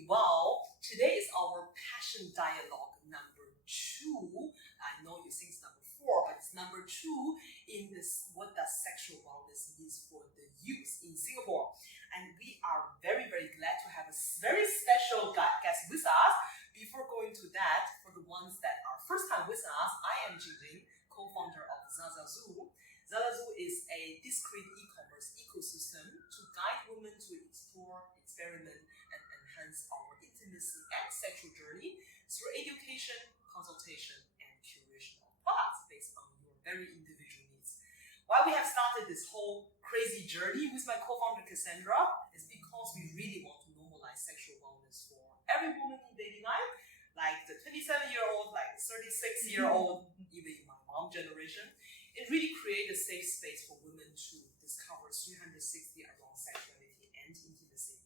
doing well. Today is our passion dialogue number 2. I know you think it's number 4, but it's number 2 in this what does sexual wellness means for the youth in Singapore. And we are very, very glad to have a very special guest with us. Before going to that, for the ones that are first time with us, I am Jingjing, co-founder of ZaZaZu. ZaZaZu is a discrete e-commerce ecosystem to guide women to explore, experiment, and enhance our intimacy and sexual journey through education, consultation, and curation of products based on your very individual needs. Why we have started this whole crazy journey with my co-founder Cassandra is because we really want to normalize sexual wellness for every woman in daily life, like the 27-year-old, like the 36-year-old, even in my mom generation. It really created a safe space for women to discover 360 around sexuality and intimacy.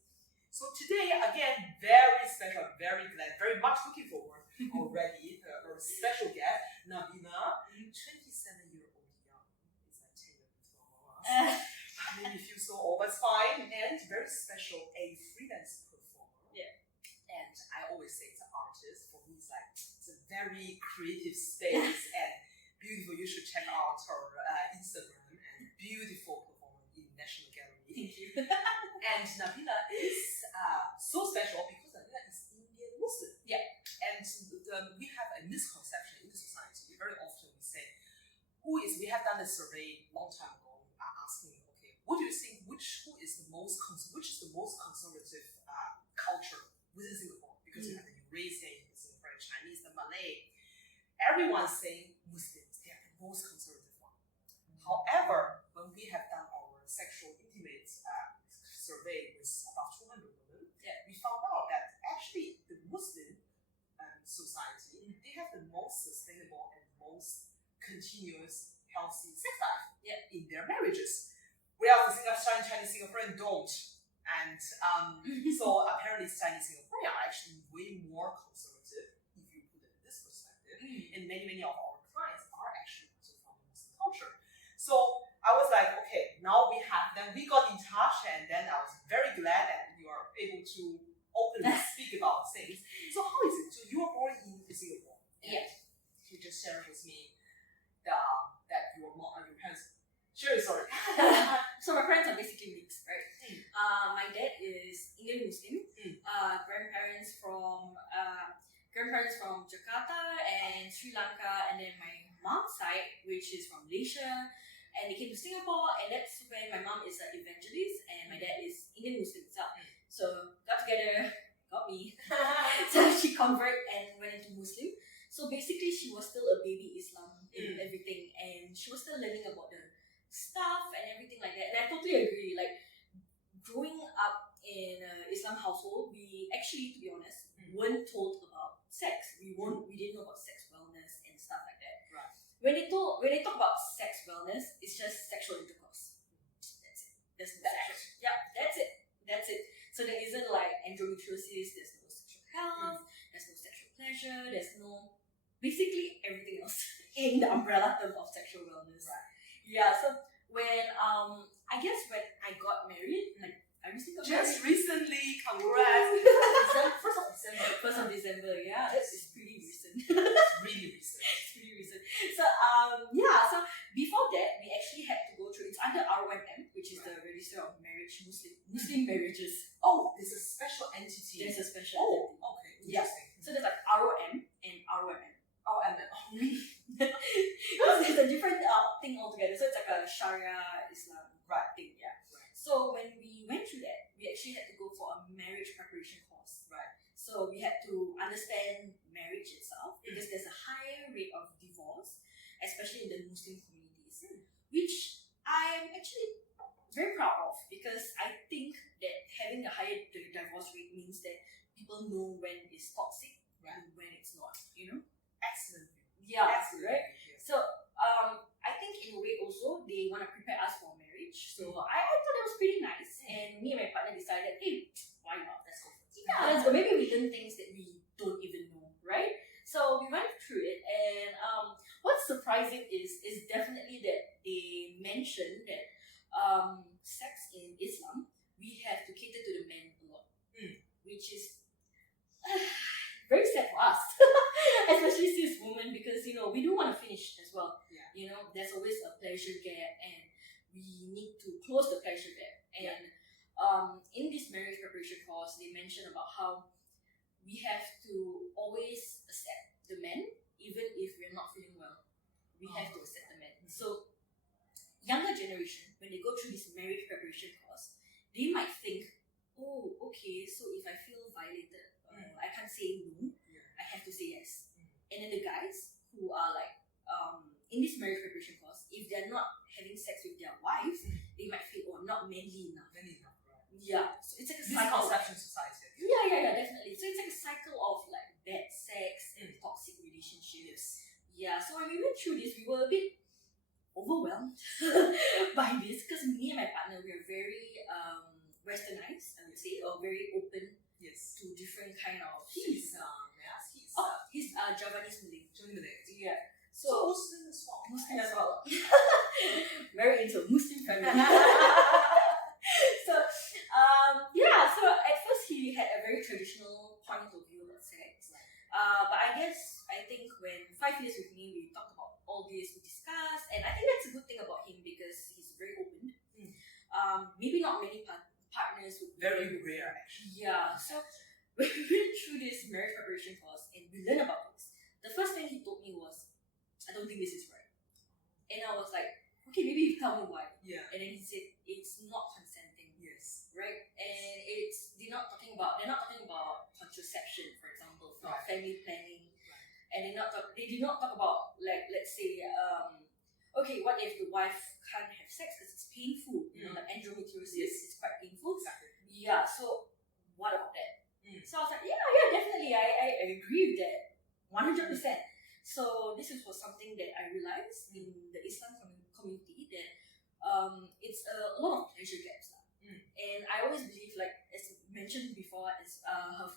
So today, again, very special, very glad, very much looking forward already. Our special guest, Nabilah, 27-year-old young. It's like 10 years before us. Made me feel so old, but it's fine. And very special, a freelance performer. Yeah. And I always say it's an artist. For me, it's a very creative space and beautiful. You should check out her Instagram and beautiful performance in National Gallery. Thank you. And Nabilah is so special because Nabilah is Indian Muslim. Yeah. And we have a misconception in the society. Very often we say, we have done a survey a long time ago asking, okay, what do you think, which is the most conservative culture within Singapore? Because you have the Eurasian, the Singaporean, Chinese, the Malay. Everyone's saying Muslims, they are the most conservative one. However, when we have done our sexual intimate survey with about 200 women, we found out that actually the Muslim society, they have the most sustainable and most continuous healthy sex life in their marriages. Whereas the Chinese Singaporean don't. And so apparently Chinese Singaporean are actually way more conservative if you put it in this perspective. And many of our clients are actually also from the Muslim culture. So I was like, okay, now we got in touch, and then I was very glad that you are able to openly speak about things. So how is it? So you were born in Singapore. Yes. You just shared with me that your parents. Sure, sorry. So my parents are basically mixed, right? My dad is Indian Muslim. Grandparents from Jakarta and Sri Lanka, and then my mom's side, which is from Malaysia, and they came to Singapore, and that's when my mom is an evangelist and my dad is Indian Muslim itself. So got together, got me. So she converted and went into Muslim. So basically she was still a baby Islam in everything, and she was still learning about the stuff and everything like that. And I totally agree. Like growing up in an Islam household, we actually, to be honest, weren't told about sex. We didn't know about sex wellness and stuff like that. Right. When they talk about sex wellness, it's just sexual intercourse. That's it. That's it. So there isn't like endometriosis. There's no sexual health. There's no sexual pleasure. There's no basically everything else in the umbrella term of sexual wellness. Right. Yeah, so when I guess when I got married, like I recently got just married. Recently, congrats. 1st of December, yeah. It's pretty recent. It's really recent. It's pretty recent. So so before that we actually had to go through, it's under ROMM, which is the Register of Marriage, Muslim Marriages. Oh, there's a special entity. There's a special entity. Okay. Yeah. Interesting. So there's like ROM and ROMM. Because it's a different thing altogether. So it's like a Sharia Islam thing, yeah. Right. So when we went through that, we actually had to go for a marriage preparation course. Right. So we had to understand marriage itself, because there's a higher rate of divorce, especially in the Muslim communities, which I'm actually very proud of, because I think that having a higher divorce rate means that people know when it's toxic and when it's not, you know? Excellent. Yeah, Excellent. right? So I think in a way also they want to prepare us for marriage. So I thought that was pretty nice, and me and my partner decided, hey, why not? Let's go for it. Yeah, let's go. Maybe we learn things that we don't even know, right? So we went through it, and what's surprising is definitely that they mentioned that sex in Islam, we have to cater to the men a lot, which is fast, especially cis women, because we do want to finish as well. Yeah. There's always a pleasure gap, and we need to close the pleasure gap. And in this marriage preparation course, they mention about how we have to always accept the men, even if we're not feeling well. We have to accept the men. So younger generation, when they go through this marriage preparation course, they might think, oh, okay, so if I feel violated, I can't say no, I have to say yes. And then the guys who are like in this marriage preparation course, if they're not having sex with their wives, they might feel, oh, I'm not manly enough. Right. Yeah, so it's like a cycle. Misconception society. Yeah, definitely. So it's like a cycle of like bad sex and toxic relationships. Yeah, so when we went through this, we were a bit overwhelmed by this, because me and my partner, we are very westernized, I would say, or very open to different kind of. He's Javanese Malay. Malay. Yeah. So Muslim as well. Muslim as well. Married into a Muslim family. So at first he had a very traditional point of view about sex. But I think when 5 years with me, we talked about all this, we discussed, and I think that's a good thing about him, because he's very open. Maybe not many partners would. Very rare, actually. Yeah. So when we went through this marriage preparation course and we learned about this, the first thing he told me was, I don't think this is right. And I was like, okay, maybe you tell me why. Yeah. And then he said, it's not consenting. Yes. Right? And they're not talking about contraception, for example, for family planning. And they did not talk about, like, let's say, okay, what if the wife can't have sex because it's painful? Like endometriosis is quite painful. Exactly. Yeah, so what about that? So I was like, yeah, definitely, I agree with that, 100%. So this was something that I realized in the Islam community, that it's a lot of pleasure gaps. And I always believe, like, as mentioned before, as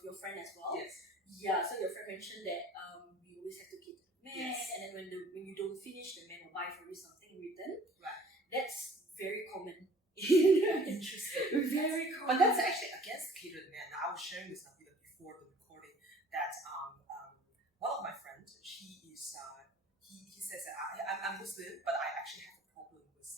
your friend as well. Yes. Yeah, so your friend mentioned that we always have to keep the man, Yes. and then when you don't finish, the man will buy for you something in return. Right. That's very common. Interesting. Very common. But that's actually against catered men. I was sharing with Nabilah before the recording that one of my friends, he says that I'm Muslim, but I actually have a problem with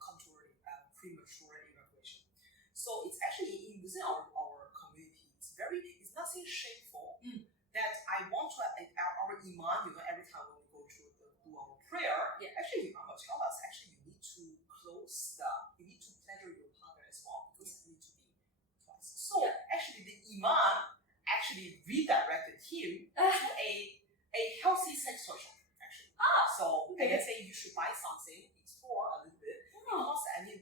contouring, premature ejaculation. So it's actually within our community, it's nothing shameful that I want to our iman, every time when we go to do our prayer, actually Imam will tell us actually you need to you need to pleasure your partner as well, because it needs to be twice. So actually the Imam actually redirected him to a healthy sex social, actually. So I can say you should buy something, explore a little bit,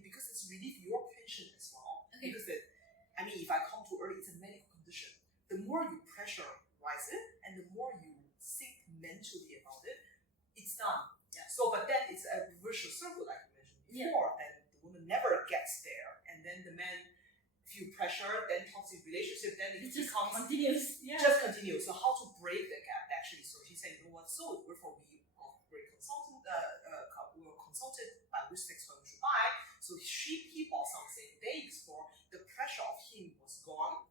because it's relieve your tension as well. Because if I come too early, it's a medical condition. The more you pressurize it, and the more you think mentally about it, it's done. So, but then it's a vicious circle, like you mentioned before. Then the woman never gets there, and then the man feel pressure, then toxic relationship, then it just becomes continues. Just continues. So how to break the gap, actually? So she said, you know what? So therefore we were consulted by which sex toy we should buy. So he bought something. They explore. The pressure of him was gone.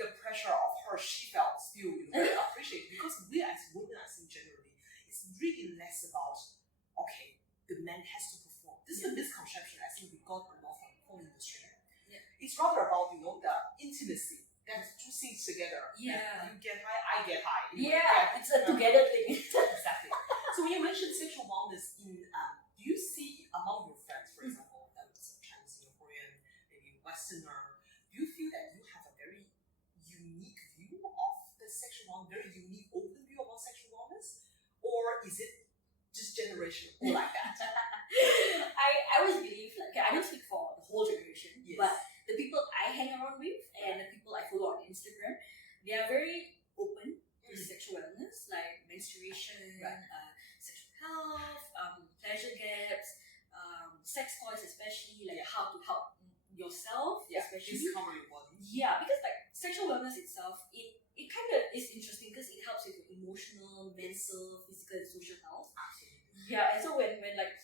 The pressure of her, she felt still very appreciated, because we as women, I think generally, it's really less about the man has to perform. This is a misconception I think we got a lot from the porn industry. It's rather about the intimacy. That's two things together. You get high, I get high. It's a together thing. Exactly. So when you mentioned sexual wellness, do you see among your friends, for example, some Chinese, Singaporean, maybe Westerner, do you feel that you have a very unique view of the sexual wellness, very unique, open view about sexual wellness, or is it just generational like that? I always believe, like, I don't speak for the whole generation, but the people I hang around with and the people I follow on Instagram, they are very open to sexual wellness, like menstruation, sexual health, pleasure gaps, sex toys, especially, like how to help yourself, especially. Discover your body. Yeah, because like sexual wellness itself, it kind of is interesting because it helps with your emotional, mental, physical, and social health. Absolutely. Yeah, and so when like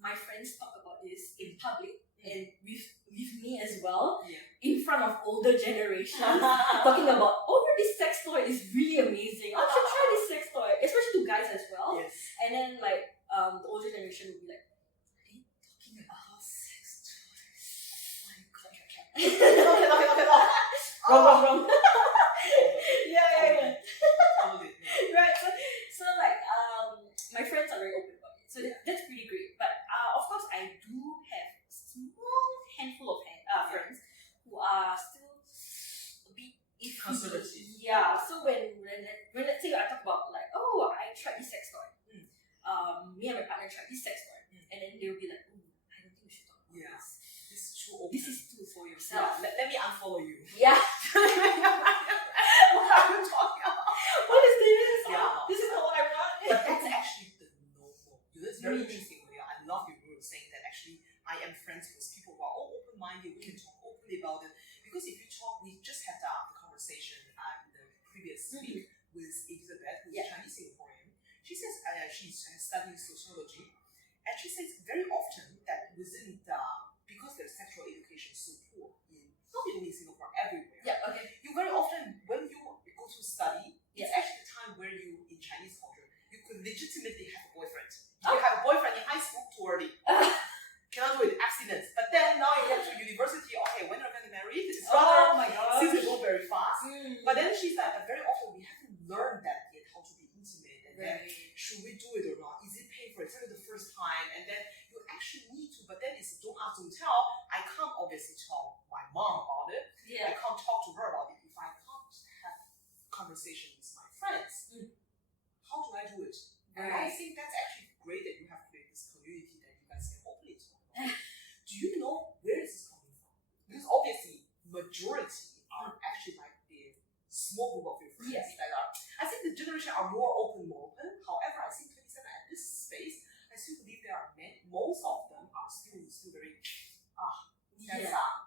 my friends talk about this in public and with me as well, in front of older generation, talking about, oh this sex toy is really amazing. I should try this sex toy, especially to guys as well. Yes. And then like the older generation would be like, what are you talking about? Sex toys. Oh my god. Cannot. Wrong. Yeah. Totally. Right. So like my friends are very open about it. So that's pretty great. But of course I do have a small handful of friends who are still a bit iffy. Conservative. Yeah. So when let's say I talk about like, oh, I tried this sex toy. Me and my partner tried this sex toy, and then they'll be like, oh, I don't think we should talk about this. This is too open. This is too for yourself. Let me unfollow you. Yeah. What are you talking about? What is this? Yeah. This is not what I want. But that's actually the normal. It's very interesting. I love you were saying that actually I am friends with people who are all open-minded. We can talk openly about it. Because if you talk, we just had the conversation in the previous week with Elizabeth, who's Chinese Singaporean. She says she's studying sociology, and she says very often that within because their sexual education is so poor not only in Singapore, everywhere. Yeah, okay. You very often when you go to study, it's actually the time where you in Chinese culture you could legitimately have a boyfriend. You have a boyfriend in high school too early. Cannot do it, abstinence. But then now you get to university, okay, when are we going to marry? It's rather my god. seems to go very fast. But then she's like, but very often we haven't learned that yet, how to be intimate, and then should we do it or not? Is it painful? It's only the first time, and then you actually need to, but then it's don't ask, don't tell. I can't obviously tell my mom about it. I can't talk to her about it if I can't have conversation with my friends. How do I do it? And I think that's actually great that you have created this community that you guys can openly talk about. Do you know where is this coming from? Because obviously majority are actually like the small group of your friends that are. I think the generation are more open. However, I think 27 at this space, I still believe there are most of them are still very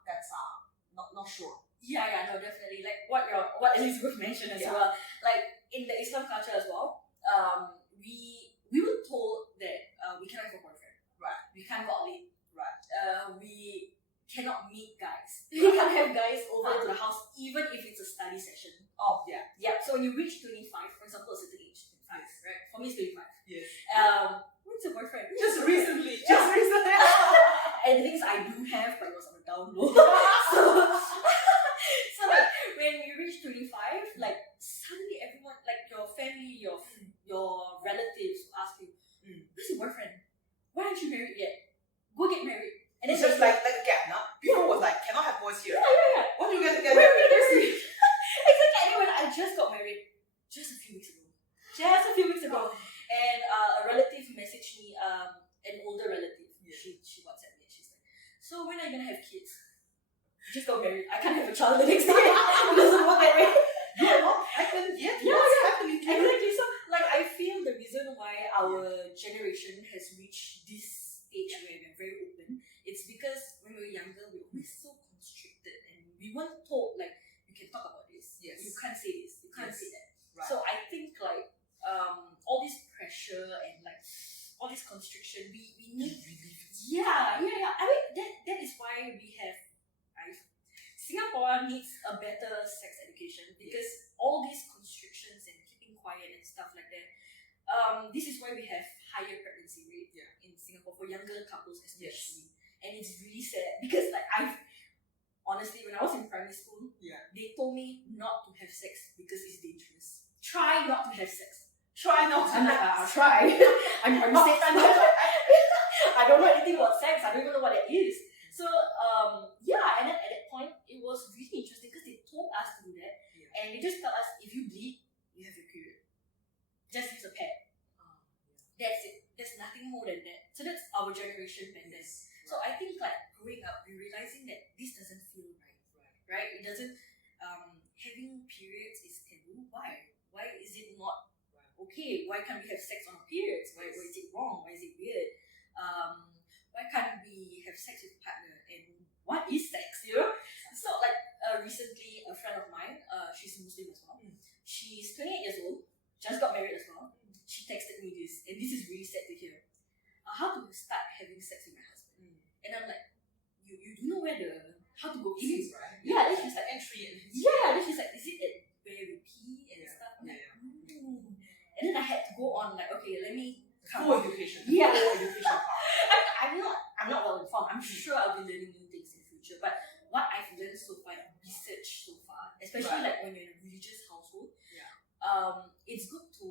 that's not sure. Yeah, no, definitely. Like what Elizabeth mentioned as well. Like in the Islam culture as well, we were told that we cannot have a boyfriend. Right. We can't go out late. Right. We cannot meet guys. We can't have guys over to the house even if it's a study session. Oh yeah. Yeah. So when you reach 25, for example, a certain age, 25, right? For me it's 25. Yes. When's your boyfriend? Just recently. And the things I do have, but it was on the down low. So like when you reach 25, like suddenly everyone, like your family, your relatives ask you, where's your boyfriend? Why aren't you married yet? Go get married. And It's just like a gap now. People was like, cannot have boys here. Yeah. When do you get married? Exactly. Anyway, I just got married just a few weeks ago. And a relative messaged me, an older relative. She WhatsApped me and she's like, so when are you gonna have kids? I just got married. I can't have a child the next day because of what I read. You are not pregnant yet? What's happening here? Exactly. So like I feel the reason why our generation has reached this stage where we're very open, it's because when we were younger we were always so constricted and we weren't told like you can talk about this. Yes. You can't say this, you can't say that. Right. So I think like all this pressure and like all this constriction we need. Yeah. I mean that is why we have Singapore needs a better sex education because all these constrictions and keeping quiet and stuff like that. This is why we have higher pregnancy rate in Singapore for younger couples especially. And it's really sad because like honestly when I was in primary school, they told me not to have sex because it's dangerous. Try not to have sex. Try not to. I'm like, I'll try. I'm 6. I don't know anything about sex. I don't even know what it is. So and then at that point it was really interesting because they told us to do that, and they just tell us if you bleed, you have your period. Just use a pad. That's it. There's nothing more than that. So that's our generation back then. So I think like growing up, we're realizing that this doesn't feel right? It doesn't. Having periods is taboo. Why? Why is it not okay? Why can't we have sex on our periods? Why is it wrong? Why is it weird? Why can't we have sex with a partner? And what is sex? You know? So like recently, a friend of mine, she's Muslim as well. She's 28 years old, just got married as well. She texted me this, and this is really sad to hear. How to start having sex with my husband? And I'm like, you do know where how to go in? Right? Yeah. Then she's like, entry. yeah. Then she's like, is it at where we let me Full education. Yeah. Full education part. I'm not well informed. I'm sure I'll be learning new things in the future. But what I've learned so far, research so far, especially Right. like when you're in a religious household, Yeah. it's good to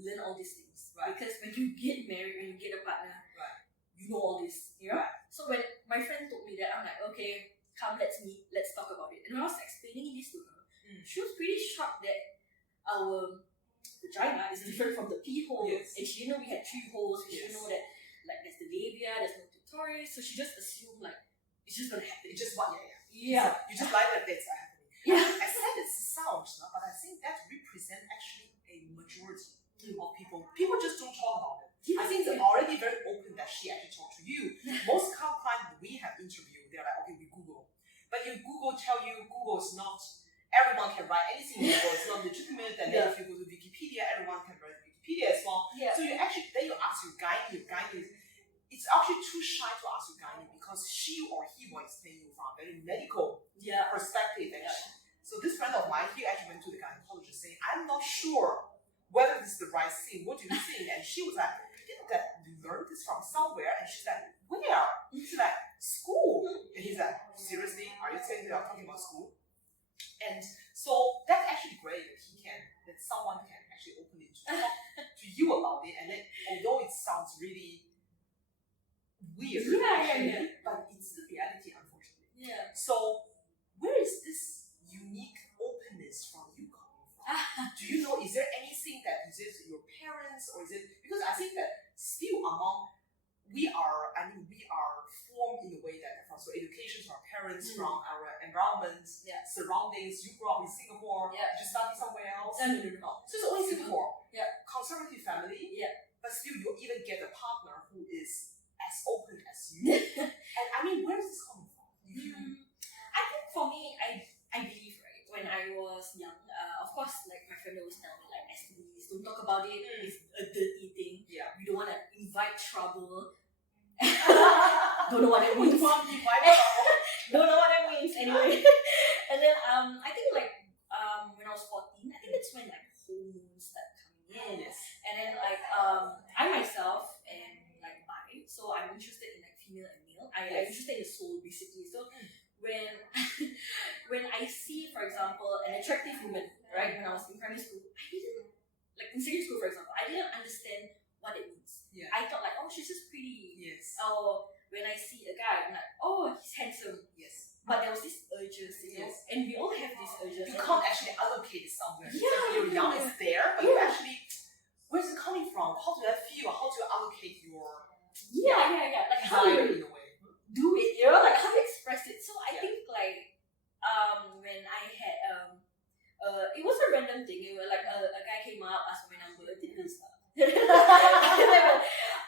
learn all these things. Right. Because when you get married, when you get a partner, Right. you know all this. You know? Right. So when my friend told me that, I'm like, okay, come, let's meet, let's talk about it. And when I was explaining this to her, she was pretty shocked that our vagina is different from the pee hole. Yes. And she didn't know we had 3 holes. She Yes. didn't know that like there's the labia, there's no clitoris. So she just assumed like it's just gonna happen. It's just what, Yeah. You just like that things are happening. Yeah. I said it's a sound, no, but I think that represents actually a majority of people. People just don't talk about it. I think they're already very open that she actually talked to you. Most clients that we have interviewed, they're like, okay, we Google. But if Google tell you Google is not, everyone can write anything in Google, it's not legitimate, and then if you go to Wikipedia, everyone can write Wikipedia as well. Yeah. So you actually, then you ask your gynae, it's actually too shy to ask your gynae because she or he will explain you from a very medical perspective. And so this friend of mine, he actually went to the gynecologist saying, I'm not sure whether this is the right thing. What do you think? And she was like, I think that you learned this from somewhere. And she's like, where? She's like, school. And he's like, seriously? Are you saying you're talking about school? And so that's actually great that someone can actually openly talk to you about it. And then although it sounds really weird, but it's the reality, unfortunately. Yeah. So where is this unique openness from you coming from? Do you know, is there anything that is it your parents or is it, because I think that still we are formed in a way that from education to our parents, from our environment, surroundings. You grew up in Singapore, did you study somewhere else? No. So it's only Singapore. Yeah. Conservative family. Yeah. But still you even get a partner who is as open as you. And I mean, where is this coming from? I think for me, I believe, right, when I was young, of course, like my friend always tell me, like, STDs, don't talk about it, it's a dirty thing. Yeah. We don't want to invite trouble. Don't know what that means. Don't know what that means anyway. And then I think like when I was 14, I think that's when like hormones start coming in. Yes. And then like I myself am like bi, so I'm interested in like female and male. I'm interested in the soul basically. So when I see, for example, an attractive woman, right, when I was in primary school, I didn't, like in secondary school for example, I didn't understand what it means. Yeah. I thought like, oh, she's just pretty. Yes. Or when I see a guy, I'm like, oh, he's handsome. Yes. But there was this urges, you know, and we all have these urges. You can't actually allocate it somewhere. Yeah. You're young, it's there, but you actually, where's it coming from? How do that feel? How do you allocate your Like how do desire you in a way? do it, you know, like how do you express it? So I think like when I had it was a random thing. It was like a guy came up, asked for my number, typical stuff.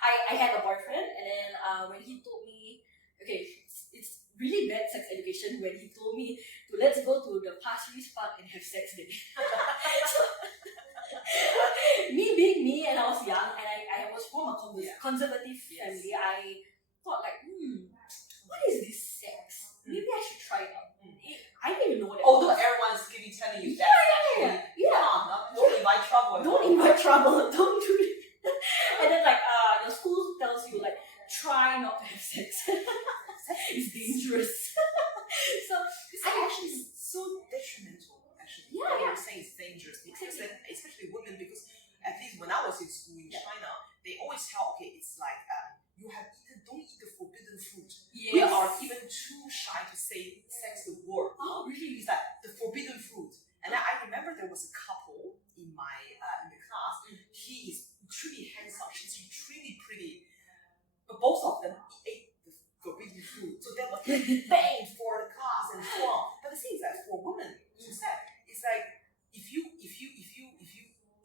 I had a boyfriend, and then when he told me, okay, it's really bad sex education when he told me to let's go to the Pasir Ris Park and have sex there. Me being me, and I was young, and I was from a conservative family. I thought like, what is this sex? Maybe I should try it out. I didn't even know what. Although everyone is telling you that. Don't invite trouble. Don't invite trouble. Don't do it. And then like your school tells you like try not to have sex. It's dangerous. So it's actually so detrimental. Actually, what you're saying is dangerous because especially women, because at least when I was in school in China, they always tell it's like don't eat the forbidden fruit. Yes. We are even too shy to say sex the word. Oh really? It's like the forbidden fruit. And I remember there was a couple in my in the class. He is extremely handsome. She's extremely pretty. But both of them ate the forbidden fruit. So they were banged for the class and so on. But the thing is that for women, she said, it's like if you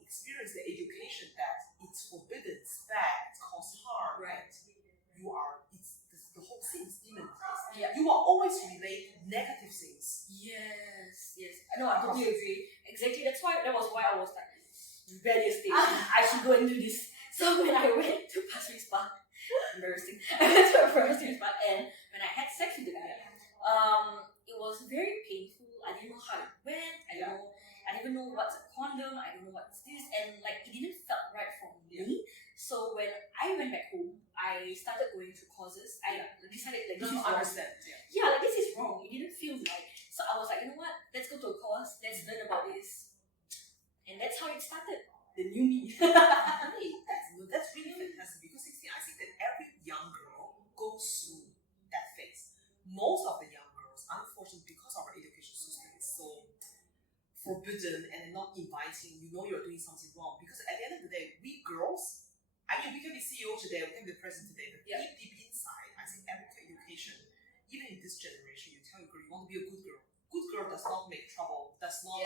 experience the education that it's forbidden, it's bad, it causes harm, right? The whole thing is demonized. Yeah. You will always relate negative things. Yes. I know, I totally agree. Exactly. That was why I was like rebellious thing. I should go and do this. So when I went to Pasir Ris Park, embarrassing. I went to Pasir Ris Park, and when I had sex with the guy, it was very painful. I didn't know how it went. I didn't even know what's a condom. I don't know what's this, and like it didn't felt right for me. So when I went back home, I started going through courses. I decided like this is You don't wrong. understand. Yeah, like this is wrong. It didn't feel right. So I was like, you know what? Let's go to a course. Let's learn about this. And that's how it started. The new me. Hey, that's really fantastic because I think that every young girl goes through that phase. Most of the young girls, unfortunately, because our education system is so forbidden and not inviting, you're doing something wrong. Because at the end of the day, we girls, we can be CEO today, we can be president today, but deep inside, I think every education, even in this generation, you tell your girl you want to be a good girl. Good girl does not make trouble, does not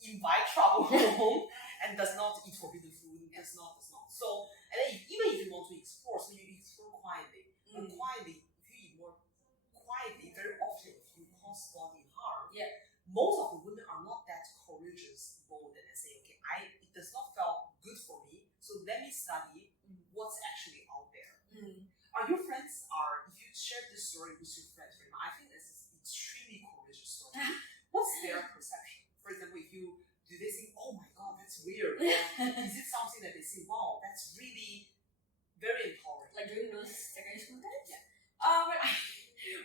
invite trouble home, and does not eat forbidden food, does not. So, and then even if you want to explore, so you explore quietly. But quietly, if you eat more quietly, very often if you cause body harm, most of the women are not that courageous, bold, and say, okay, it does not feel good for me, so let me study what's actually out there. Are your friends, if you share this story with your friends, I think this is extremely courageous story. What's their perception? For example, do they think, oh my god, that's weird? Or is it something that they say, wow, that's really very empowering? Like during those secondary school times? Yeah.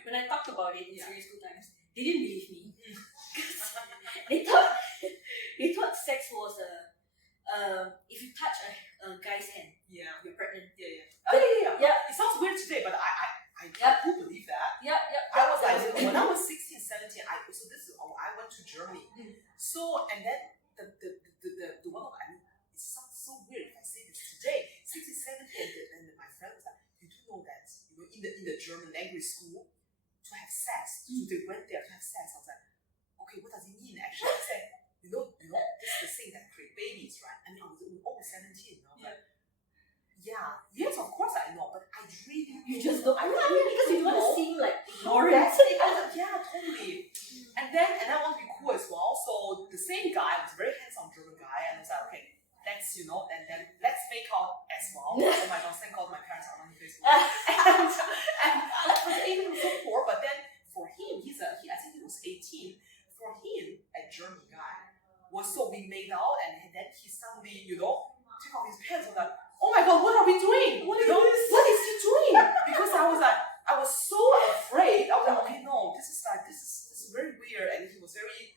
When I talked about it in secondary school times, they didn't believe me. they thought sex was if you touch a guy's hand, you're pregnant. It sounds weird today, but I do believe that. I was like, when I was 16, 17, I went to Germany. So, and then the one of it sounds so weird if I say this today, 16, 17, and my friend was like, you do know that, in the German language school, to have sex, so they went there to have sex. I was like, okay, what does it mean actually? I said, this is the thing that create babies, right? I was almost 17. I was like, yes, of course I know, but I really you just don't. Because you don't want to seem like ignorant. Totally. And I want to be cool as well. So the same guy was a very handsome German guy, and I was like, okay, let's and then let's make out as well. Oh my god, thank God my parents are on Facebook. and even so poor, but then for him, I think he was 18. For him, a German guy was so we made out, and then he suddenly, took off his pants. I was like, oh my god, what are we doing? What is he doing? Because I was so afraid. I was like, okay, no, this is very weird. And he was very,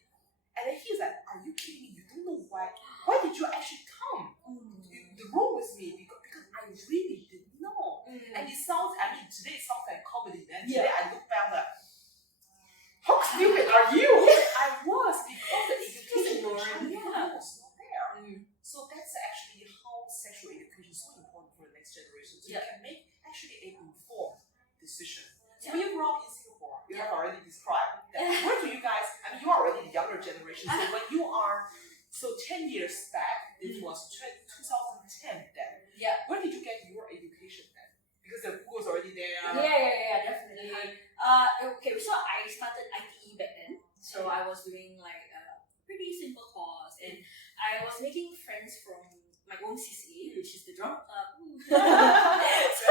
and then he's like, are you kidding me? You don't know why? Why did you actually come? The room with me because I really didn't know. And it sounds, today it sounds like comedy. Then today I look back like, how stupid are you? I was because the education was not there. So that's actually how sexual education is so important for the next generation. So you can make actually an informed decision. So when you grow up in Singapore, you have already described that. Where do you guys, you are already the younger generation. So when you are, 10 years back, it was 2010 then. Where did you get your education then? Because the book was already there. Definitely. Okay, so I started ITE back then. So I was doing like a pretty simple course, and I was making friends from my own CCA, which is the drama club. Very nice.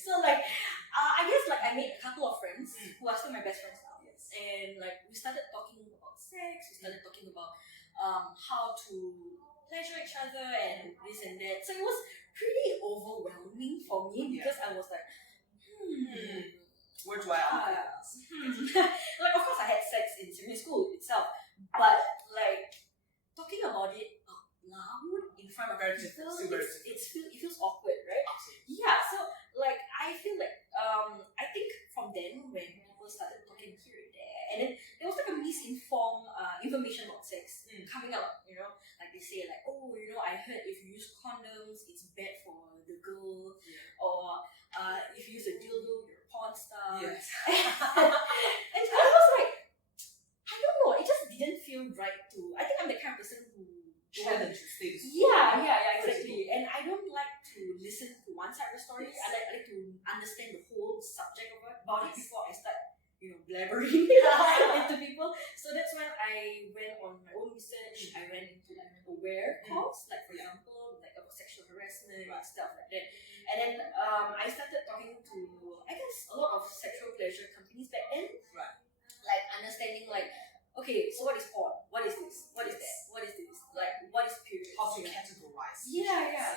So I guess I made a couple of friends who are still my best friends now. Yes. And we started talking about sex. We started talking about how to pleasure each other and this and that. So it was pretty overwhelming for me because I was like, where do I of course I had sex in secondary school itself, but talking about it out loud in front of people, it feels awkward, right? Absolutely. Yeah, so I feel I think from then when people started talking here and there, and then there was a misinformed information about sex coming out, they say I heard if you use condoms it's bad for the girl, or if you use a dildo you're a porn star. Yes. And I was like, I don't know, it just didn't feel right to. I think I'm the kind of person who challenge status. Exactly. And I don't like to listen to one side of the story. I like to understand the whole subject about it before I start blabbering into people. So that's when I went on my own research. I went into aware course, for example, about sexual harassment and stuff like that. And then I started talking to, I guess, a lot of sexual pleasure companies back then. Right. Understanding okay, so what is porn? What is this? What is that? What is this? What is period? How how to categorize.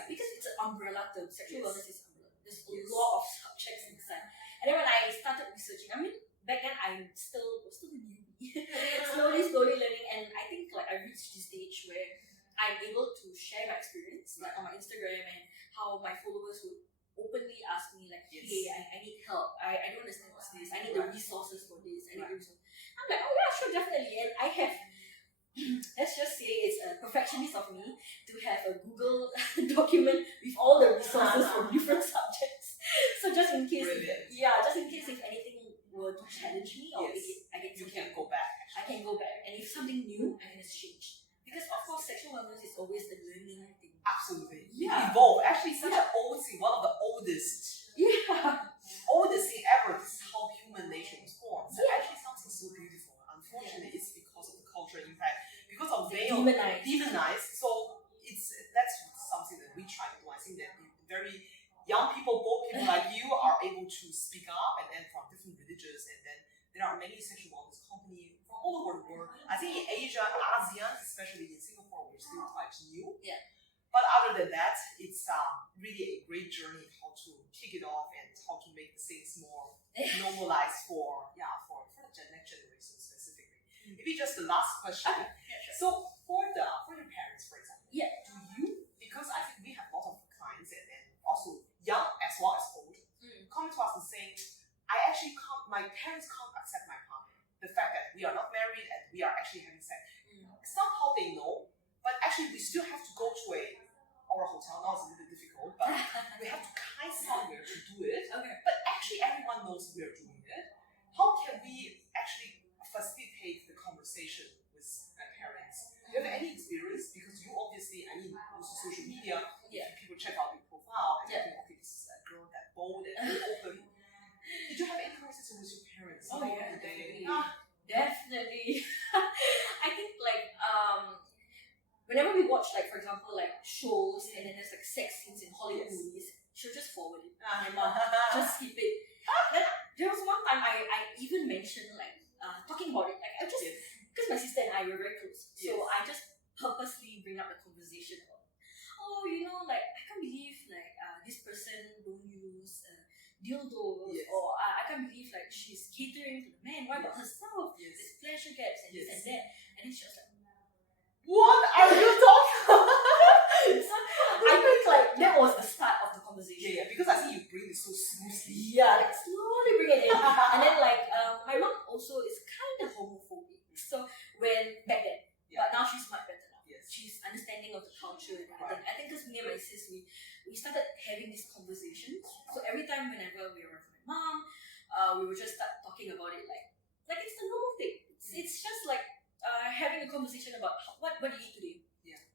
Because it's an umbrella term. Sexual wellness is umbrella. There's a Yes. lot of subjects inside. And then when I started researching, I mean, back then I was still a newbie, slowly learning, and I think like I reached this stage where I'm able to share my experience like on my Instagram, and how my followers would openly ask me like, hey, I need help. I don't understand what's this. I need the resources for this. I need the resources. I'm like, oh yeah, sure, definitely. And I have, let's just say it's a perfectionist of me to have a Google document with all the resources for different subjects. So just in case, if anything were to challenge me or I get You something, can go back. I can go back. And if something new, I can exchange. Because of course, sexual wellness is always a learning thing. Absolutely. Yeah. It evolved. Actually, such an old thing, one of the oldest thing ever. This is how human nature was born. So actually something so beautiful. Unfortunately, it's because of the cultural impact, because of demonized. So that's something that we try to do. I think that very young people, both people like you, are able to speak up, and then from different religions, and then there are many sexual wellness companies from all over the world. I think in Asia, ASEAN, especially in Singapore, we're still quite new. Yeah. But other than that, it's really a great journey how to kick it off and how to make things more normalized for the next generation specifically. Maybe just the last question. Sure. So for your parents, for example, do you, because I think we have a lot of clients and also young as well as old, coming to us and saying, my parents can't accept my partner. The fact that we are not married and we are actually having sex. Somehow they know, but actually we still have to go to our hotel. Now it's a little bit difficult, but we have to find somewhere to do it. Okay. But actually everyone knows we are doing it. How can we actually facilitate the conversation with my parents? Do you have any experience? Because you obviously, also social media, people check out your profile and think, okay, this is a girl that bold and open. Did you have any conversation with your parents? Definitely. I think like whenever we watch like, for example, like shows and then there's like sex scenes in Hollywood movies, she'll just forward it. My mom just skip it. Then there was one time I even mentioned like talking about it. Like I just, because my sister and I were very close, so I just purposely bring up the conversation about, like I can't believe like this person don't use dildos, or I can't believe like she's catering to the man. What about herself? There's pleasure gaps and this and that. And then she was like, what are you talking about? So I think like that was the start of the conversation. Because I see you bring it so smoothly. Like slowly bring it in. And then like my mom also is kind of homophobic. So when back then, but now she's much better now. She's understanding of the culture and everything. I think because me and my sis, we started having these conversations. So every time whenever we were with my mom, we would just start talking about it like it's the normal thing. It's just like having a conversation about what do you eat today?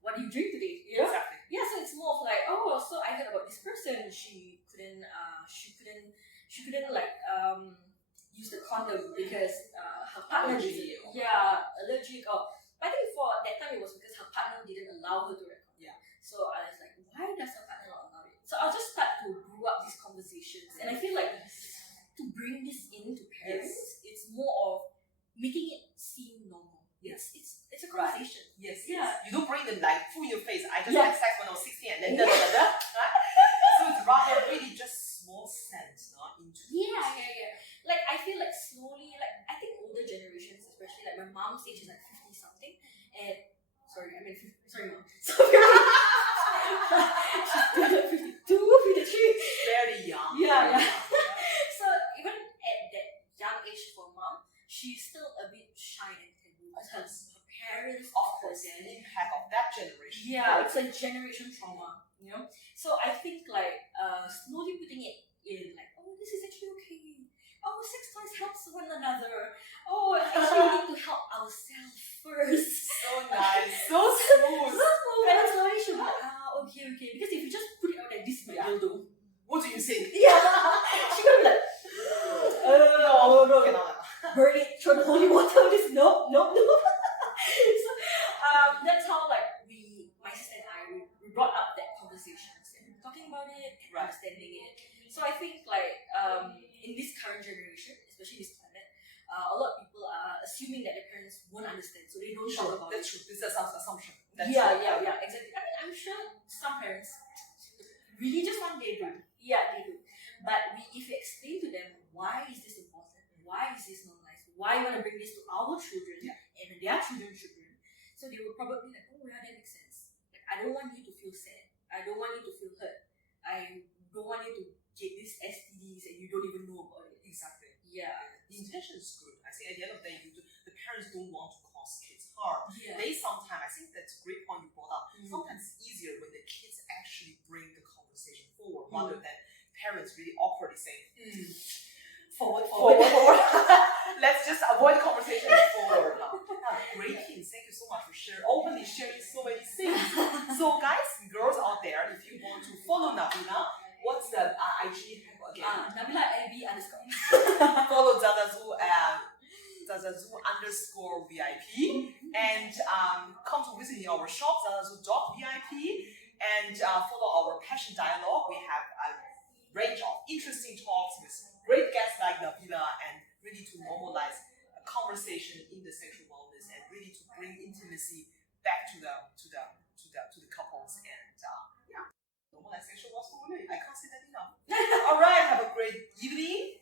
What do you drink today? You know? Exactly. So it's more of like, so I heard about this person. She couldn't like use the condom because her partner allergic, or I think for that time it was because her partner didn't allow her to record. So I was like, why does her partner not allow it? So I'll just start to brew up these conversations, and I feel like to bring this into parents, it's more of making it seem normal. It's a conversation. You don't bring them like full in your face. I just had sex when I was 16 and then right? So it's rather really just small sense, into Like I feel like slowly, like I think older generations, especially like my mom's age is like 50 something, and sorry mom. She's 52, 53. Very young. So even at that young age for mom, she's still a bit shy and taboo because her parents, of course, the impact of that generation. It's a generation trauma, So I think like slowly putting it in, like, this is actually okay. Sex toys helps one another. Actually we need to help ourselves first. So nice, so smooth. And slowly she'll be like, okay. Because if you just put it out like this, my dildo, what do you think? She's gonna be like, no, cannot. Burn it, throw the holy water. This, no. So that's how like my sister and I, we brought up that conversation, talking about it, understanding it. So I think like in this current generation, especially this climate, a lot of people are assuming that their parents won't don't understand, so they don't talk about That's it. true. This is an assumption. That's Yeah, true. yeah, exactly. I mean, I'm sure some parents really just want they do. Yeah, they do. But if you explain to them why is this important, why is this not nice, why you want to bring this to our children and their children's children, so they will probably like, oh yeah, that makes sense. Like, I don't want you to feel sad. I don't want you to feel hurt. I don't want you to get these STDs and you don't even know about it. Exactly. Yeah. The intention is good. I think at the end of the day, the parents don't want to cause kids harm. Yeah. They sometimes, I think that's a great point you brought up. Mm. Sometimes it's easier when the kids actually bring the conversation forward rather than parents really awkwardly saying, forward. Let's just avoid the conversation forward now. Great hints. Thank you so much for openly sharing so many things. So guys, girls out there, if you want to follow Nabilah, what's the IG handle again? Nabilah AB underscore. Follow ZaZaZu ZaZaZu_VIP and come to visit our shop ZaZaZu.vip and follow our passion dialogue. We have a range of interesting talks with great guests like Nabilah and really to normalize a conversation in the sexual wellness and really to bring intimacy back to the couples and normalize sexual wellness for women. I can't say that enough. All right, have a great evening.